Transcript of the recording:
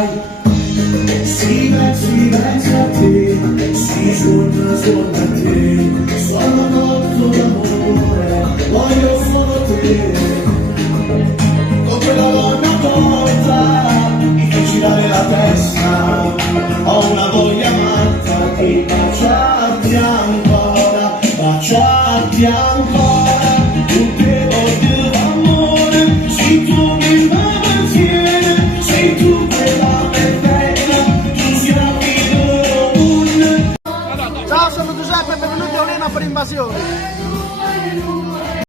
Si pensa a te, si suona a te, sono morto d'amore, voglio solo te. Con quella donna torta, mi fai girare la testa, ho una voglia matta di baciarti ancora, baciarti ancora, tutte volte d'amore, sei tu che va insieme, sei tu quella perfetta, tu siamo un. Ciao, sono Giuseppe, benvenuti a Olena per Invasione.